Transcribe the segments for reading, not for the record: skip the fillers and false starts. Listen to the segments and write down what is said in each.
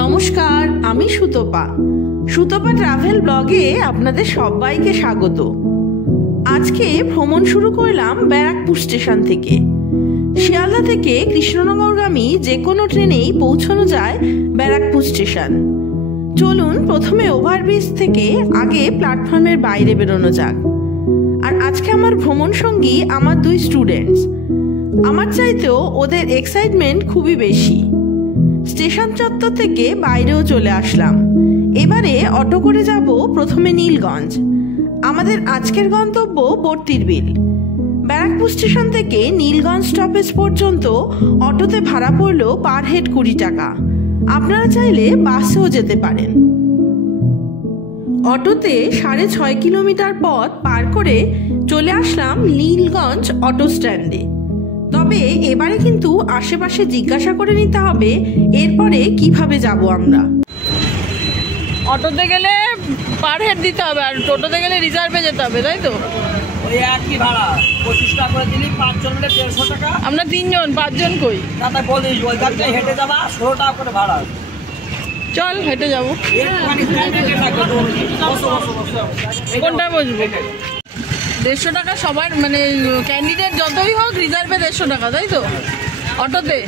নমস্কার, আমি সুতপা। সুতপা ট্রাভেল ব্লগে আপনাদের সবাইকে স্বাগত। আজকে ভ্রমণ শুরু করলাম ব্যারাকপুর স্টেশন থেকে। শিয়ালদা থেকে কৃষ্ণনগরগামী যে কোনো ট্রেনেই পৌঁছানো যায় ব্যারাকপুর স্টেশন। চলুন প্রথমে ওভারব্রিজ থেকে আগে প্ল্যাটফর্মের বাইরে বেরোনো যাক। আর আজকে আমার ভ্রমণ সঙ্গী আমার দুই স্টুডেন্টস। আমার চাইতেও ওদের এক্সাইটমেন্ট খুবই বেশি। স্টেশন চত্বর থেকে বাইরেও চলে আসলাম। এবারে অটো করে যাব প্রথমে নীলগঞ্জ। আমাদের আজকের গন্তব্য বর্তির বিল। ব্যারাকপুর স্টেশন থেকে নীলগঞ্জ স্টপেজ পর্যন্ত অটোতে ভাড়া পড়লো পার হেড 20 টাকা। আপনারা চাইলে বাসেও যেতে পারেন। অটোতে 6.5 কিলোমিটার পথ পার করে চলে আসলাম নীলগঞ্জ অটো স্ট্যান্ডে। তবে এবারে কিন্তু আশেপাশে জিজ্ঞাসা করে নিতে হবে এরপরে কিভাবে যাব আমরা। অটোতে গেলে পার হেড দিতে হবে, আর টোটোতে গেলে রিজার্ভে যেতে হবে, তাই তো? ওই একই ভাড়া 25 টাকা করে দিলি, 5 জন মিলে 150 টাকা। আমরা 3 জন, 5 জন কই? না তাই বলিস, ওই গাড়িতে হেঁটে যাবা 16 টাকা করে ভাড়া। চল হেঁটে যাবো। কোনটায় বসবো? 150 টাকা সবার, মানে ক্যান্ডিডেট যতই হোক রিজার্ভে 150 টাকা, তাই তো? অটোতে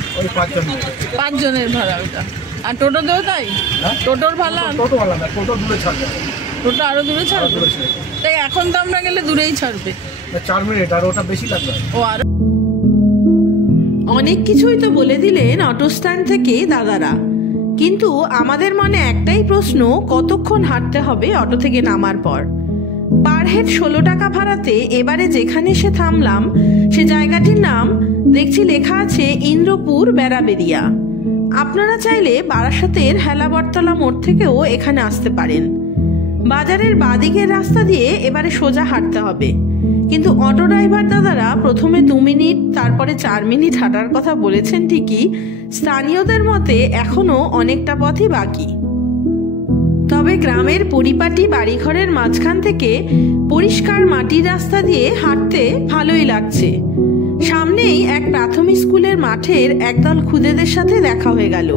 5 জনের ভাড়া ওটা। আর টোটোতেও তাই? টোটোর ভাড়া? টোটো আরো দূরে ছাড়বে? তাই এখন তো আমরা গেলে দূরেই ছাড়বে। 4 মিনিট, আর ওটা বেশি লাগবে। ও আরো অনেক কিছুই তো বলে দিলেন অটো স্ট্যান্ড থেকে দাদারা, কিন্তু আমাদের মনে একটাই প্রশ্ন, কতক্ষণ হাঁটতে হবে অটো থেকে নামার পর? পার হেড 16 টাকা ভাড়াতে এবারে যেখানে এসে থামলাম সে জায়গাটির নাম দেখছি লেখা আছে ইন্দ্রপুর বেড়াবেড়িয়া। আপনারা চাইলে বারাসাতের হেলাবরতলা মোড় থেকেও এখানে আসতে পারেন। বাজারের বাদিকের রাস্তা দিয়ে এবারে সোজা হাঁটতে হবে, কিন্তু অটো ড্রাইভার দাদারা প্রথমে 2 মিনিট তারপরে 4 মিনিট হাঁটার কথা বলেছেন ঠিকই, স্থানীয়দের মতে এখনো অনেকটা পথই বাকি। তবে গ্রামের পরিপাটি বাড়িঘরের মাঝখান থেকে পরিষ্কার মাটির রাস্তা দিয়ে হাঁটতে ভালোই লাগছে। সামনেই এক প্রাথমিক স্কুলের মাঠের একদল খুদেদের সাথে দেখা হয়ে গেল।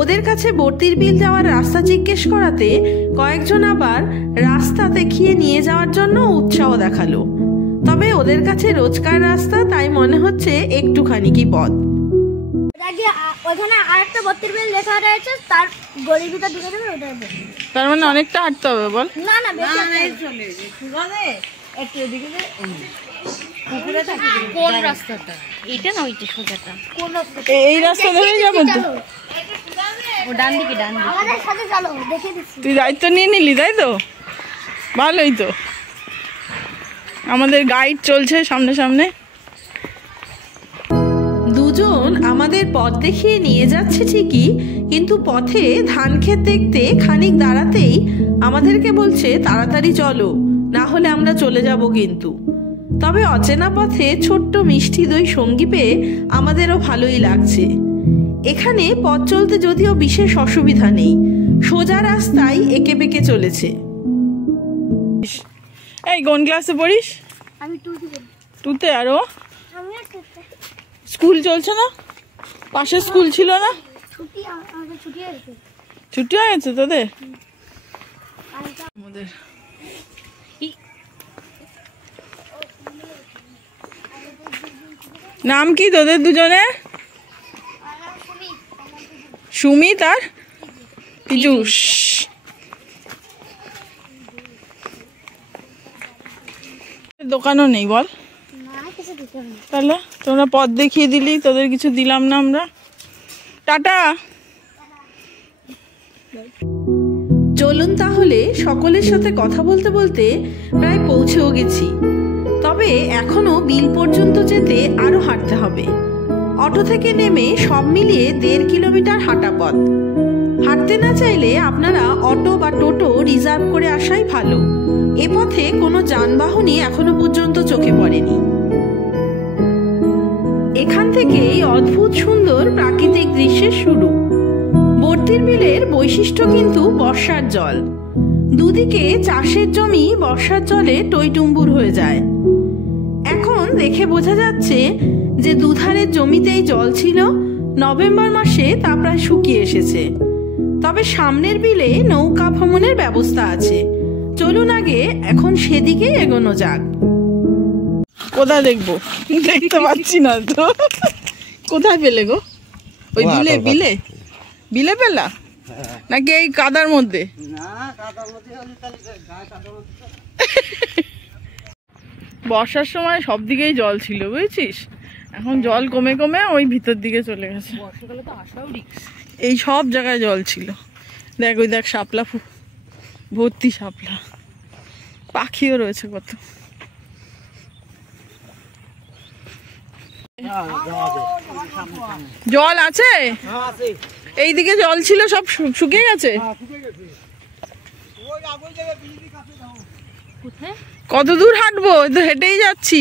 ওদের কাছে বর্তির বিল যাওয়ার রাস্তা জিজ্ঞেস করাতে কয়েকজন আবার রাস্তা দেখিয়ে নিয়ে যাওয়ার জন্য উৎসাহ দেখালো। তবে ওদের কাছে রোজকার রাস্তা, তাই মনে হচ্ছে একটুখানি কি পথ। ওখানে আরেকটা বর্তির বিল লেখা রয়েছে, তার গলির ভিতর ঢুকে যাবে, ওটা তার মানে অনেকটা হাঁটতে হবে বল? না না বেশি চলে একটু এদিকে কোন রাস্তাটা? এটা না ওইটা সোজাটা? কোন রাস্তা? এই রাস্তা ধরেই যাবো তো? ও ডান দিকে, ডান দিকে। আমাদের সাথে চলো, দেখে দিচ্ছি। তুই দায়িত্ব নিয়ে নিলি, তাই তো? ভালোই তো, আমাদের গাইড চলছে সামনে সামনে। দুজন আমাদের পথ দেখিয়ে নিয়ে যাচ্ছে ঠিকই, কিন্তু পথে ধান ক্ষেত দেখতে খানিক দাঁড়াতেই আমাদেরকে বলছে তাড়াতাড়ি চলো, না হলে আমরা চলে যাব কিন্তু। তবে অচেনা পথে ছোট্ট মিষ্টি দই সঙ্গী পেয়ে আমাদেরও ভালোই লাগছে। এখানে পথ চলতে যদিও বিশেষ অসুবিধা নেই, সোজা রাস্তায় এঁকে বেঁকে চলেছে। এই কোন ক্লাসে পড়িস? আমি 2 তে। 2তে? আরো আমিও 2 তে। স্কুল চলছে না? পাশে স্কুল ছিল না? ছুটি, আমাদের ছুটি হয়ে গেছে। ছুটি হয়ে গেছে তোদের? আমাদের নাম কি তোদের দুজনের? সুমিত আর পীযূষ। দোকানও নেই বল? তাহলে তোমরা পথ দেখিয়ে দিলি, তোদের কিছু দিলাম না আমরা। টাটা। চলুন তাহলে সকলের সাথে কথা বলতে বলতে প্রায় পৌঁছেও গেছি। তবে এখনো বিল পর্যন্ত যেতে আরো হাঁটতে হবে। অটো থেকে নেমে সব মিলিয়ে 1.5 কিলোমিটার হাঁটা পথ। হাঁটতে না চাইলে আপনারা অটো বা টোটো রিজার্ভ করে আসাই ভালো। এ পথে কোনো যানবাহনই এখনো পর্যন্ত চোখে পড়েনি। এখান থেকেই অদ্ভুত সুন্দর প্রাকৃতিক দৃশ্যের শুরু। বর্তির বিলের বৈশিষ্ট্য কিন্তু বর্ষার জল। দুদিকে চাষের জমি বর্ষার জলে টইটুম্বুর হয়ে যায়। এখন দেখে বোঝা যাচ্ছে যে দুধারের জমিতেই জল ছিল, নভেম্বর মাসে তা প্রায় শুকিয়ে এসেছে। তবে সামনের বিলে নৌকা ভ্রমণের ব্যবস্থা আছে। চলুন আগে এখন সেদিকে এগোনো যাক। কোথায় দেখবো? দেখতে পাচ্ছি না তো। কোথায় পেলে গো? ওই বিলে বিলে বিলে পেলা নাকি এই কাদার মধ্যে? বর্ষার সময় সব দিকেই জল ছিল বুঝছিস, এখন জল কমে কমে ওই ভিতর দিকে চলে গেছে। বর্ষাকালে তো আসাও রিস্ক। এই সব জায়গায় জল ছিল। দেখ ওই দেখ শাপলা ভর্তি শাপলা, পাখিও রয়েছে কত। জল আছে? এইদিকে জল ছিল সব শুকিয়ে গেছে। কত দূর হাঁটবো? তো হেঁটেই যাচ্ছি।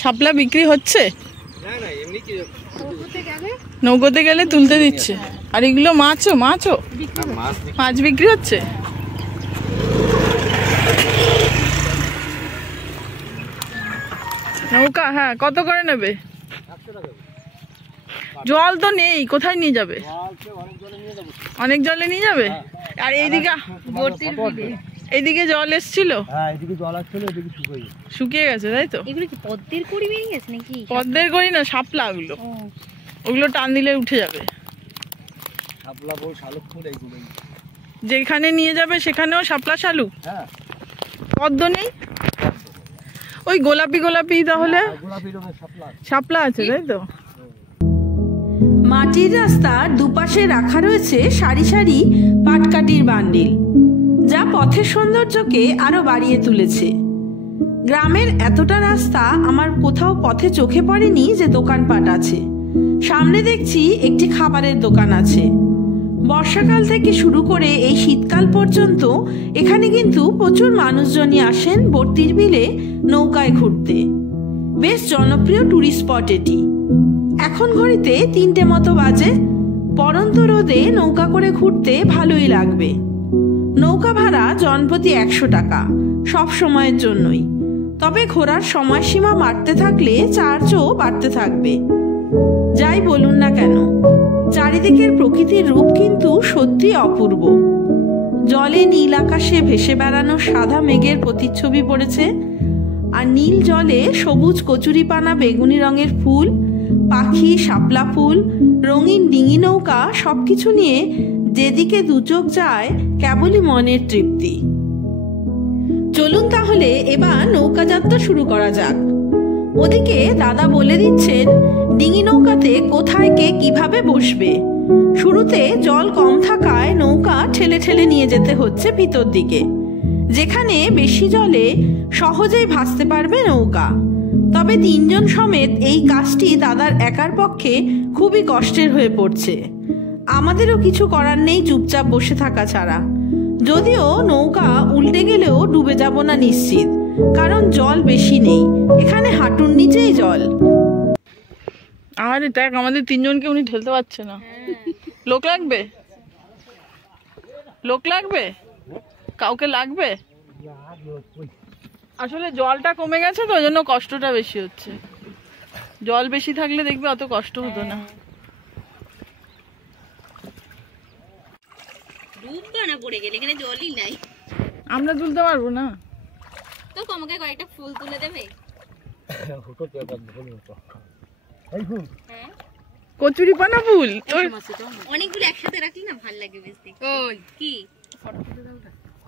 শাপলা বিক্রি হচ্ছে? নৌকোতে গেলে তুলতে দিচ্ছে। আর এগুলো মাছও মাছ বিক্রি হচ্ছে। নৌকা হ্যাঁ, কত করে নেবে? জল তো নেই, কোথায় নিয়ে যাবে? অনেক জলে নিয়ে যাবে। আর এইদিকে জল এসছিল, শুকিয়ে গেছে তাই তো? এগুলো কি পদ্মের কড়ি বেরিয়ে গেছে নাকি? পদ্মের কড়ি না, শাপলা ওগুলো। ওগুলো টান দিলে উঠে যাবে। যেখানে নিয়ে যাবে সেখানেও শাপলা শালুক, পদ্ম নেই। ওই গোলাপি গোলাপি তাহলে শাপলা আছে তাই তো? মাটির রাস্তার দুপাশে রাখা রয়েছে সারি সারি পাটকাঠির বান্ডিল, যা পথের সৌন্দর্যকে আরো বাড়িয়ে তুলেছে। গ্রামের এতটা রাস্তা আমার কোথাও পথে চোখে পড়েনি যে দোকানপাট আছে। সামনে দেখছি একটি খাবারের দোকান আছে। বর্ষাকাল থেকে শুরু করে এই শীতকাল পর্যন্ত এখানে কিন্তু প্রচুর মানুষজনই আসেন বর্তির বিলে নৌকায় ঘুরতে। বেশ জনপ্রিয় টুরিস্ট স্পট এটি। এখন ঘড়িতে 3টে মতো বাজে। পড়ন্ত রোদে নৌকা করে ঘুরতে ভালোই লাগবে। নৌকা ভাড়া জনপ্রতি 100 টাকা, সব সময়ের জন্যই। তবে ঘোরার সময়সীমা বাড়তে থাকলে চার্জও বাড়তে থাকবে। যাই বলুন না কেন, চারিদিকের প্রকৃতির রূপ কিন্তু সত্যি অপূর্ব। জলে নীল আকাশে ভেসে বেড়ানো সাদা মেঘের প্রতিচ্ছবি পড়েছে, আর নীল জলে সবুজ কচুরিপানা বেগুনি রঙের ফুল, পাখি, শাপলা ফুল, রঙিন ডিঙি নৌকা, সবকিছু নিয়ে যেদিকে দুচোখ যায় কেবলই মনের তৃপ্তি। চলুন তাহলে এবার নৌকা যাত্রা শুরু করা যাক। ওদিকে দাদা বলে দিচ্ছেন ডিঙি নৌকাতে কোথায় কে কিভাবে বসবে। শুরুতে জল কম থাকায় নৌকা ঠেলে ঠেলে নিয়ে যেতে হচ্ছে ভিতর দিকে, যেখানে বেশি জলে সহজেই ভাসতে পারবে নৌকা। তবে 3 জন সমেত এই কাজটি দাদার একার পক্ষে খুবই কষ্টের হয়ে পড়ছে। আমাদেরও কিছু করার নেই চুপচাপ বসে থাকা ছাড়া। যদিও নৌকা উল্টে গেলেও ডুবে যাব না নিশ্চিত, কারণ জল বেশি নেই, এখানে হাঁটুর নিচেই জল। আরে দেখ, আমাদের 3 জনকে উনি ঠেলতে পারছে না। লোক লাগবে, লোক লাগবে, কাউকে লাগবে। আসলে জলটা কমে গেছে তো, ওই জন্য কষ্টটা বেশি হচ্ছে। জল বেশি থাকলে দেখবে অত কষ্ট হতো না। পড়ে গেলে এখানে জলই নাই, আমরা তুলতে পারবো না তো আমাকে কয়েকটা ফুল তুলে দেবে। কচুরিপানা ফুল অনেকগুলো একসাথে রাখলি না ভালো লাগে বেশ দেখতে। কি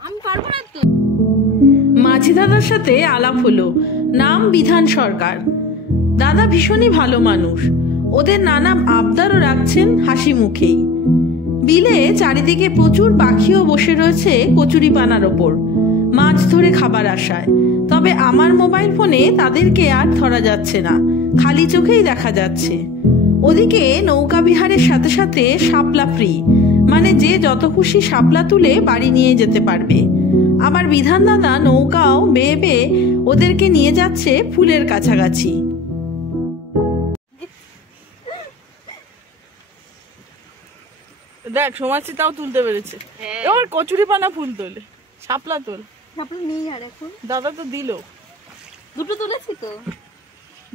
আমি পারবো না তো। মাঝি দাদার সাথে আলাপ হলো। নাম বিধান সরকার। দাদা ভীষণই ভালো মানুষ। ওদের নানা আবদারও রাখছেন হাসি মুখেই। বিলে চারিদিকে প্রচুর পাখিও বসে রয়েছে কচুরিপানার ওপর, মাছ ধরে খাবার আশায়। তবে আমার মোবাইল ফোনে তাদেরকে আর ধরা যাচ্ছে না, খালি চোখেই দেখা যাচ্ছে। ওদিকে নৌকা বিহারের সাথে সাথে শাপলা ফ্রি, মানে যে যত খুশি শাপলা তুলে বাড়ি নিয়ে যেতে পারবে। আবার বিধান দাদা নৌকাও বেয়ে বেয়ে ওদেরকে নিয়ে যাচ্ছে ফুলের কাছাকাছি। দেখ সমাজে তাও তুলতে পেরেছে। এবার কচুরিপানা ফুল তোলে, শাপলা তোল। আপনার নেই আর এখন দাদা তো দিল, দুটো তুলেছি তো।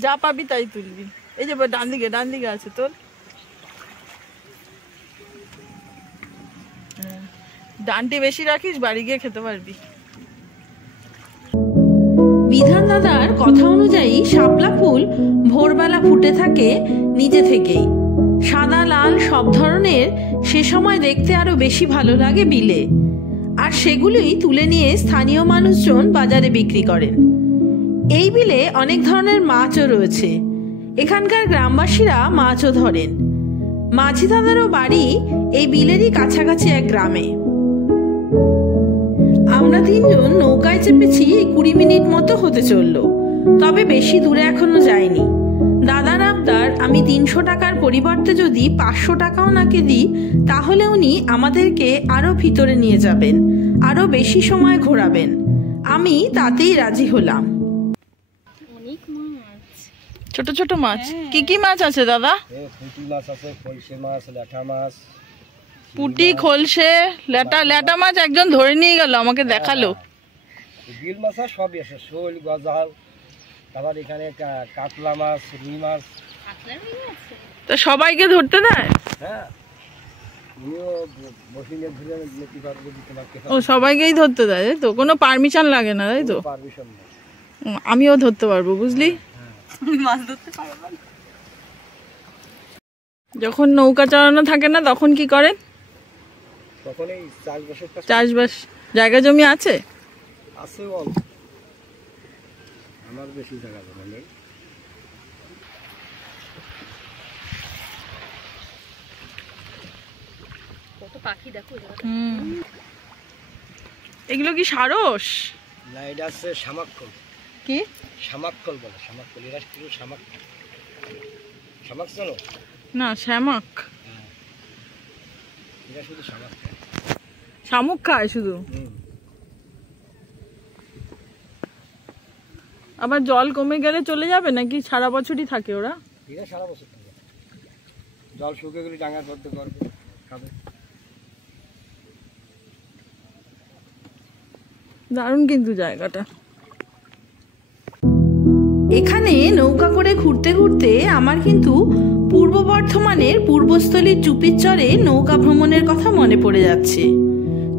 যা পাবি তাই তুলবি। এই যে ডান দিকে আছে তোর। ডানটি বেশি রাখিস, বাড়ি গিয়ে খেতে পারবি। বিধান দাদার কথা অনুযায়ী শাপলা ফুল ভোরবেলা ফুটে থাকে নিজে থেকেই, সাদা লাল সব ধরনের। সে সময় দেখতে আরো বেশি ভালো লাগে বিলে, আর সেগুলোই তুলে নিয়ে স্থানীয় মানুষজন বাজারে বিক্রি করেন। এই বিলে অনেক ধরনের মাছও রয়েছে। এখানকার গ্রামবাসীরা মাছও ধরেন। মাঝি দাদারও বাড়ি এই বিলেরই কাছাকাছি এক গ্রামে। আমরা তিনজন নৌকায় চেপেছি 20 মিনিট মতো হতে চললো, তবে বেশি দূরে এখনো যাইনি। দাদার আবদার, আমি 300 টাকার পরিবর্তে যদি 500 টাকাও নাকি দিই, তাহলে উনি আমাদেরকে আরো ভিতরে নিয়ে যাবেন, আরো বেশি সময় ঘোরাবেন। আমি তাতেই রাজি হলাম। অনেক মাছ, ছোট ছোট মাছ। কি কি মাছ আছে দাদা? পুঁটি মাছ আছে, খলসে মাছ, ল্যাঠা মাছ। পুঁটি, খলসে, ল্যাটা মাছ একজন ধরে নিয়ে গেল, আমাকে দেখালো। বিল মাছ আর সবই আছে, শোল, গজাল, তারপর এখানে কাতলা মাছ, রুই মাছ। তো সবাইকে ধরতে দেয়? হ্যাঁ, তুমিও বসিয়ে ঘুরে যেতে পারবো যদি তোমাকে। ও, সবাইকেই ধরতে দেয়, তাই তো? কোনো পারমিশন লাগে না, তাই তো? পারমিশন নেই। আমিও ধরতে পারবো, বুঝলি? মাছ ধরতে পারবো। যখন নৌকা চালানো থাকে না, তখন কি করেন? তখন এই চাষবাসের কাজ। চাষবাস জায়গা জমি আছে? আছে বল, আমার বেশি জায়গা জমি নেই। কত পাখি দেখো। এগুলো কি সারস? না, এটা আছে শামাক্কল। কি শামাক্কল বলে, শামাক্কল। এরা শুধু শামাক চলো না, শ্যামাক। এরা শুধু শামাক। শামুক খায় শুধু। আবার জল কমে গেলে চলে যাবে নাকি সারা বছরই থাকে ওরা? এরা সারা বছর থাকে, জল শুকিয়ে গেলে ডাঙা করতে পারবে, খাবে। দারুণ কিন্তু জায়গাটা। এখানে নৌকা করে ঘুরতে ঘুরতে আমার কিন্তু পূর্ব বর্ধমানের পূর্বস্থলীর চুপিচরে নৌকা ভ্রমণের কথা মনে পড়ে যাচ্ছে।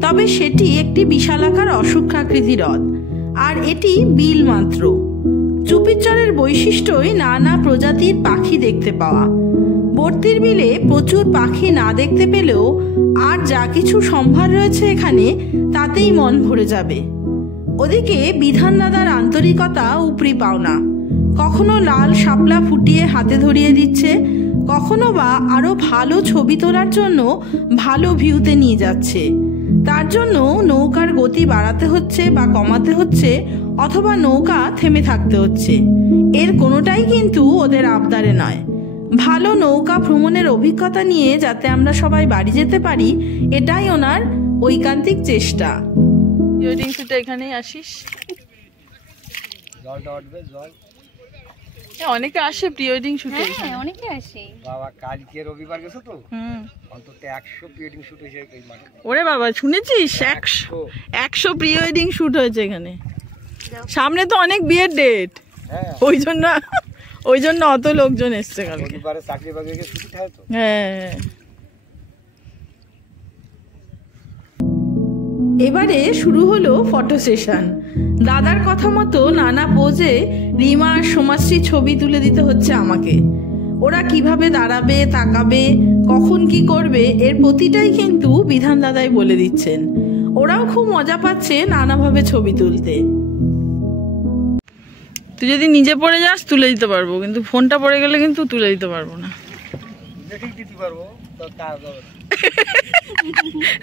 তবে সেটি একটি বিশালাকার অসুক্ষাকৃতি হ্রদ, আর এটি বিল মাত্র। চুপিচরের বৈশিষ্ট্যই নানা প্রজাতির পাখি দেখতে পাওয়া। বর্তির বিলে প্রচুর পাখি না দেখতে পেলেও আর যা কিছু সম্ভার রয়েছে এখানে, তাতেই মন ভরে যাবে। ওদিকে বিধান দাদার আন্তরিকতা উপরি পাওনা। কখনো লাল শাপলা ফুটিয়ে হাতে ধরিয়ে দিচ্ছে, কখনো বা আরো ভালো ছবি তোলার জন্য ভালো ভিউতে নিয়ে যাচ্ছে। তার জন্য নৌকার গতি বাড়াতে হচ্ছে বা কমাতে হচ্ছে, অথবা নৌকা থেমে থাকতে হচ্ছে। এর কোনোটাই কিন্তু ওদের আবদারে নয়। ভালো নৌকা ভ্রমণের অভিজ্ঞতা নিয়ে যাতে আমরা সবাই বাড়ি যেতে পারি, এটাই ওনার ঐকান্তিক চেষ্টা। ওয়েডিং শুটে এখানেই আসিস? জলটা উঠবে, জল অনেকে আসে প্রি ওয়েডিং শুটে। হ্যাঁ, অনেকে আসে। বাবা, কালকে রবিবার গেছো তো, অন্তত 100 প্রি ওয়েডিং শুট হয়েছে এই মাঠে। ওরে বাবা, শুনেছিস? 100 প্রি ওয়েডিং শুট হয়েছে এখানে। সামনে তো অনেক বিয়ের ডেট, ওই জন্য অত লোকজন এসছে কালকে। রবিবারে চাকরি বাকরি ছুটি থাকে তো। হ্যাঁ, এবারে শুরু হলো ফটো সেশন। দাদার কথা মতো নানা পোজে রিমা আর সোমাশ্রী ছবি তুলে দিতে হচ্ছে আমাকে। ওরা কিভাবে দাঁড়াবে, তাকাবে, কখন কি করবে, এর প্রতিটাই কিন্তু বিধান দাদাই বলে দিচ্ছেন। ওরাও খুব মজা পাচ্ছে নানাভাবে ছবি তুলতে। তুই যদি নিজে পড়ে যাস তুলে দিতে পারবো, কিন্তু ফোনটা পড়ে গেলে কিন্তু তুলে দিতে পারবো না।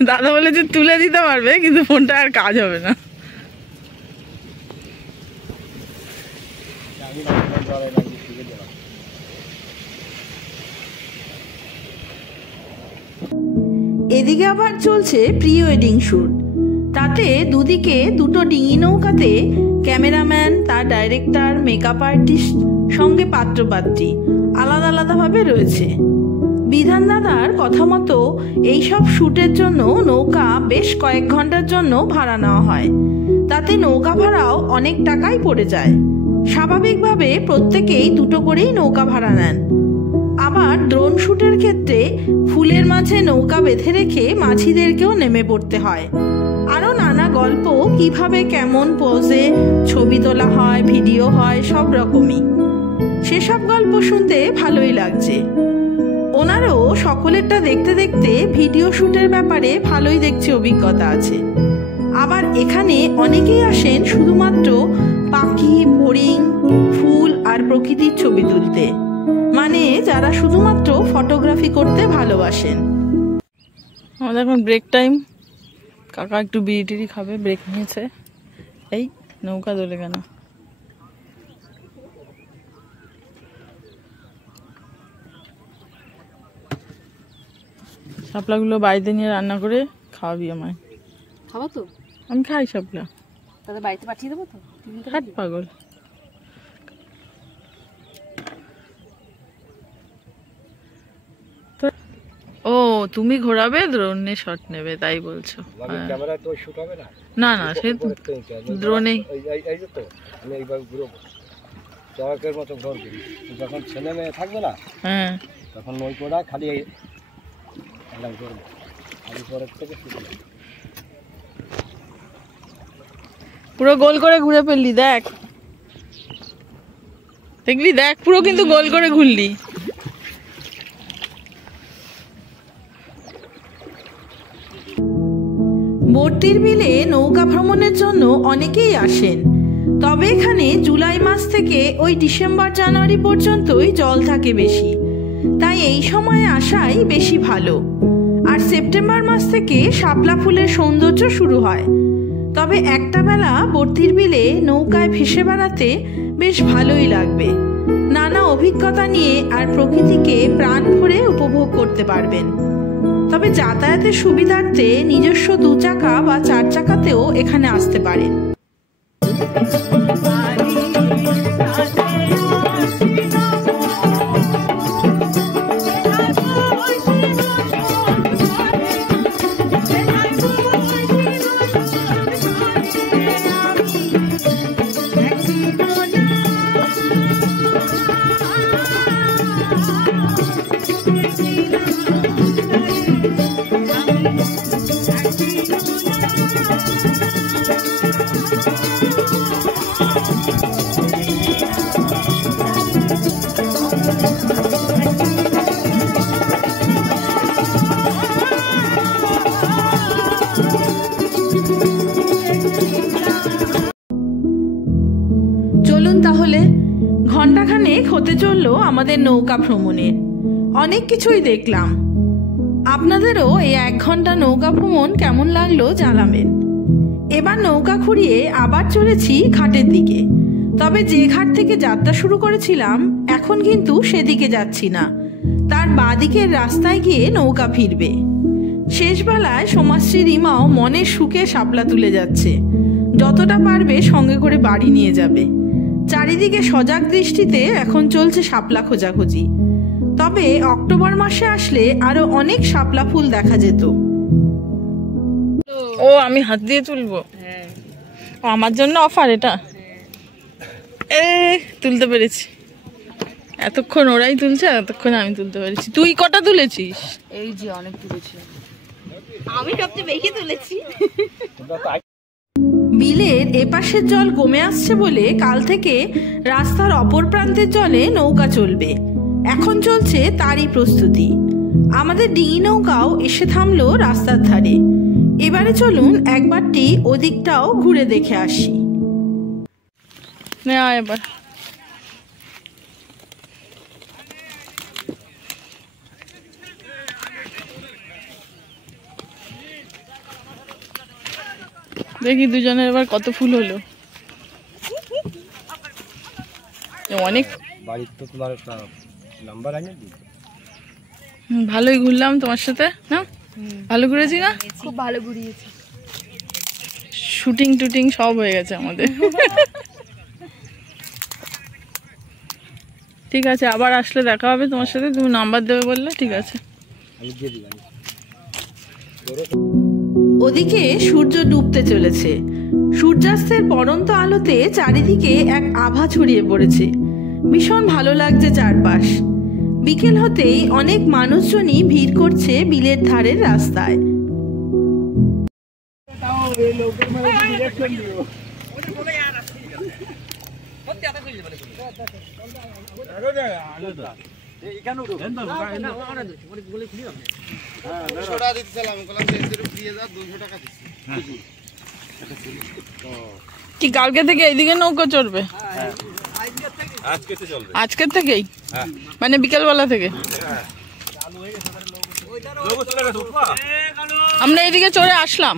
দাদা বলে যে তুলে দিতে পারবে, কিন্তু ফোনটা আর কাজ হবে না। এদিকে আবার চলছে প্রি ওয়েডিং শুট। তাতে দুদিকে দুটো ডিঙি নৌকাতে ক্যামেরাম্যান, তার ডাইরেক্টর, মেকআপ আর্টিস্ট, সঙ্গে পাত্রপাত্রী আলাদা আলাদাভাবে রয়েছে। বিধান দাদার কথা মতো এইসব শুটের জন্য নৌকা বেশ কয়েক ঘন্টার জন্য ভাড়া নেওয়া হয়। তাতে নৌকা ভাড়াও অনেক টাকাই পড়ে যায়। স্বাভাবিকভাবে প্রত্যেকেই দুটো করেই নৌকা ভাড়া নেন। আবার ড্রোন শুটের ক্ষেত্রে ফুলের মাঝে নৌকা বেঁধে রেখে মাঝিদেরকেও নেমে পড়তে হয়। আরও নানা গল্প, কিভাবে কেমন পোজে ছবি তোলা হয়, ভিডিও হয়, সব রকমই। সেসব গল্প শুনতে ভালোই লাগছে। ওনারও সকলেরটা দেখতে দেখতে ভিডিও শুটের ব্যাপারে ভালোই দেখছি অভিজ্ঞতা আছে। আবার এখানে অনেকেই আসেন শুধুমাত্র পাখি, হরিণ, ফুল আর প্রকৃতির ছবি তুলতে, মানে যারা শুধুমাত্র ফটোগ্রাফি করতে ভালোবাসেন। আমাদের এখন ব্রেক টাইম। কাকা একটু বিড়ি টিড়ি খাবে, ব্রেক নিয়েছে। এই নৌকা দোলে কেন? শাপলাগুলো বাড়িতে নিয়ে রান্না করে খাওয়াবি আমায়। খাবো তো, আমি খাই শাপলা। তাদের বাড়িতে পাঠিয়ে দেবো তো। হাট পাগল। ও তুমি ঘোরাবে, ড্রোনে শট নেবে তাই বলছো? ক্যামেরায় তো শুট হবে না। না না, সে ড্রোনে। এই যে তো আমি এইভাবে ঘুরবো, চকের মতো ঘুরবি। যখন ছেলে মেয়ে থাকবে না, হ্যাঁ, তখন নৌকোটা খালি ঘুরবো, খালি পরের থেকে শুট হবে। পুরো গোল করে ঘুরে ফেললি, দেখ দেখলি, দেখ পুরো কিন্তু গোল করে ঘুরলি। বর্তির বিলে নৌকা ভ্রমণের জন্য অনেকেই আসেন। তবে এখানে জুলাই মাস থেকে ওই ডিসেম্বর জানুয়ারি পর্যন্তই জল থাকে বেশি, তাই এই সময়ে আসাই বেশি ভালো। আর সেপ্টেম্বর মাস থেকে শাপলা ফুলের সৌন্দর্য শুরু হয়। তবে একটা বেলা বর্তির বিলে নৌকায় ভেসে বেড়াতে বেশ ভালোই লাগবে। নানা অভিজ্ঞতা নিয়ে আর প্রকৃতিকে প্রাণ ভরে উপভোগ করতে পারবেন। তবে যাতায়াতের সুবিধার্থে নিজস্ব 2 চাকা বা 4 চাকাতেও এখানে আসতে পারেন। চলুন তাহলে, ঘন্টাখানেক হতে চললো আমাদের নৌকা ভ্রমণের। অনেক কিছুই দেখলাম। আপনাদেরও এই 1 ঘন্টা নৌকা ভ্রমণ কেমন লাগলো জানাবেন। এবার নৌকা ঘুরিয়ে আবার চলেছি ঘাটের দিকে। তবে যে ঘাট থেকে যাত্রা শুরু করেছিলাম এখন কিন্তু সেদিকে যাচ্ছি না, তার বাঁদিকের রাস্তায় গিয়ে নৌকা ফিরবে। শেষবেলায় সমাজশ্রী রিমাও মনের সুখে শাপলা তুলে যাচ্ছে, যতটা পারবে সঙ্গে করে বাড়ি নিয়ে যাবে। চারিদিকে সজাগ দৃষ্টিতে এখন চলছে শাপলা খোঁজাখুঁজি। তবে অক্টোবর মাসে আসলে আরো অনেক শাপলা ফুল দেখা যেত। ও আমি হাত দিয়ে তুলবো? ও আমার জন্য অফার এটা? তুলতে পেরেছি। এতক্ষণ ওরাই তুলছে, এতক্ষণ আমি তুলতে পেরেছি। তুই কটা তুলেছিস? এই যে অনেক তুলেছি, আমি সবচেয়ে বেশি তুলেছি। বিলের এপাশের জল কমে আসছে বলে কাল থেকে রাস্তার অপর প্রান্তের জলে নৌকা চলবে। এখন চলছে তারই প্রস্তুতি। আমাদের ডিঙি নৌকাও এসে থামলো রাস্তার ধারে। এবারে চলুন একবারটি ওদিকটাও ঘুরে দেখে আসি। এবার দেখি দুজনের এবার কত ফুল হলো। অনেক বাড়ির তো তোমার নাম্বার আছে। ভালোই ঘুরলাম তোমার সাথে, না? ভালো ঘুরেছি না? খুব ভালো ঘুরিয়েছি। শুটিং টুটিং সব হয়ে গেছে আমাদের। ঠিক আছে, আবার আসলে দেখা হবে তোমার সাথে। তুমি নাম্বার দেবে বললে, ঠিক আছে। ওদিকে সূর্য ডুবতে চলেছে। সূর্যাস্তের পড়ন্ত আলোতে চারিদিকে এক আভা ছড়িয়ে পড়েছে। ভীষণ ভালো লাগছে চারপাশ। বিকেল হতেই অনেক মানুষজনই ভিড় করছে বিলের ধারের রাস্তায়। কি কালকে থেকে এইদিকে নৌকা চড়বে? আজকের থেকেই, মানে বিকেলবেলা থেকে আমরা এইদিকে চড়ে আসলাম।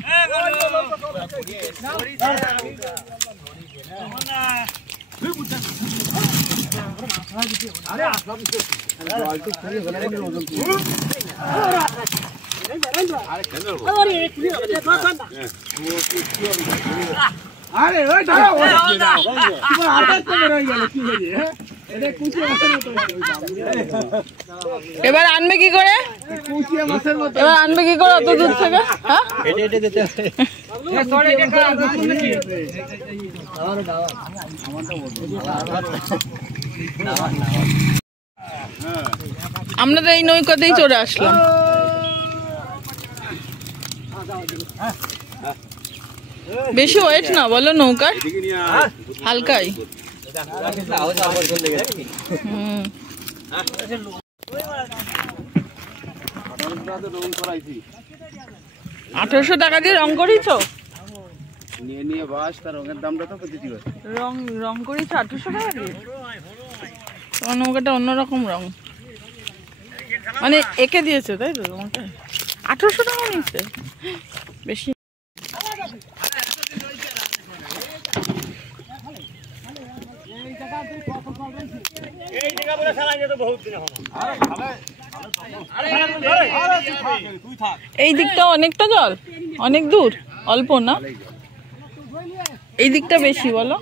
এবার আনবে কি করে? এবার আনবে কি করে অত দূর থেকে? আমরা তো এই নৌকাতেই চড়ে আসলাম। বেশি ওয়েট না বলো নৌকার, হালকাই। 1800 টাকা দিয়ে রং করিছো? নিয়ে বাস তার রঙের দামটা তো দিতে হবে। রং করিছো 1800 টাকা দিয়ে? তোমার নৌকাটা অন্যরকম রং, মানে এঁকে দিয়েছে তাই তো? রংটা 1800 টাকা নিচ্ছে, বেশি। এই দিকটা অনেকটা জল, অনেক দূর, অল্প না? এই দিকটা বেশি বলো,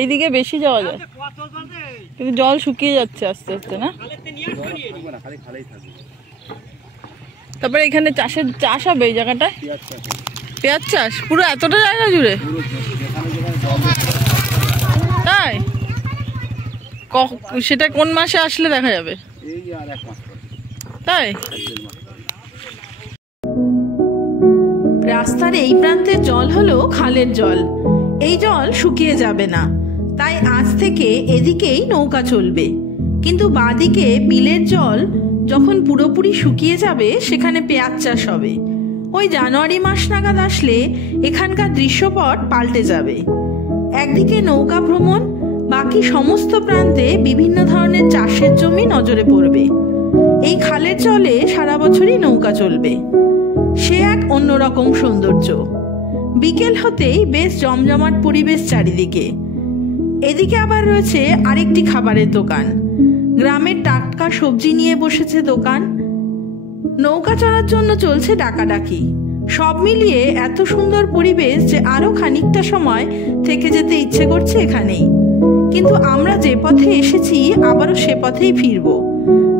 এইদিকে বেশি যাওয়া যায়, কিন্তু জল শুকিয়ে যাচ্ছে আস্তে আস্তে না? তারপরে এখানে চাষ হবে এই জায়গাটায়, পেঁয়াজ চাষ পুরো এতটা জায়গা জুড়ে? তাই? সেটা কোন মাসে আসলে দেখা যাবে? তাই? রাস্তার এই প্রান্তের জল হলো খালের জল। এই জল শুকিয়ে যাবে না, তাই আজ থেকে এদিকেই নৌকা চলবে। কিন্তু বাঁদিকে বিলের জল যখন পুরোপুরি শুকিয়ে যাবে সেখানে পেঁয়াজ চাষ হবে। ওই জানুয়ারি মাস নাগাদ আসলে এখানকার দৃশ্যপট পাল্টে যাবে। একদিকে নৌকা ভ্রমণ, বাকি সমস্ত প্রান্তে বিভিন্ন ধরনের চাষের জমি নজরে পড়বে। এই খালের জলে সারা বছরই নৌকা চলবে, সে এক অন্যরকম সৌন্দর্য। বিকেল হতেই বেশ জমজমাট পরিবেশ চারিদিকে। এদিকে আবার রয়েছে আরেকটি খাবারের দোকান, গ্রামের টাটকা সবজি নিয়ে বসেছে দোকান। নৌকা চড়ার জন্য চলছে ডাকাডাকি। সব মিলিয়ে এত সুন্দর পরিবেশ যে আরো খানিকটা সময় থেকে যেতে ইচ্ছে করছে এখানেই। কিন্তু আমরা যে পথে এসেছি আবারও সে পথেই ফিরবো।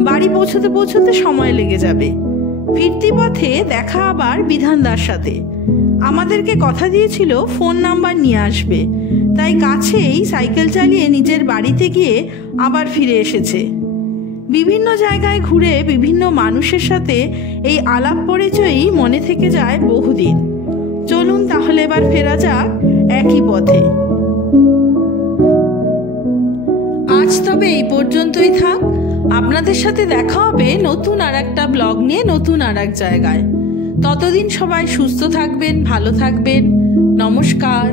বাড়ি পৌঁছতে পৌঁছতে সময় লেগে যাবে। ফিরতি পথে দেখা আবার বিধানদার সাথে। আমাদেরকে কথা দিয়েছিল ফোন নাম্বার নিয়ে আসবে, তাই কাছেই সাইকেল চালিয়ে নিজের বাড়িতে গিয়ে আবার ফিরে এসেছে। বিভিন্ন জায়গায় ঘুরে বিভিন্ন মানুষের সাথে এই আলাপ পরিচয়ই মনে থেকে যায় বহুদিন। চলুন তাহলে এবার ফেরা যাক একই পথে। আজ তবে এই পর্যন্তই থাক। আপনাদের সাথে দেখা হবে নতুন আর একটা ব্লগ নিয়ে, নতুন আর এক জায়গায়। ততদিন সবাই সুস্থ থাকবেন, ভালো থাকবেন। নমস্কার।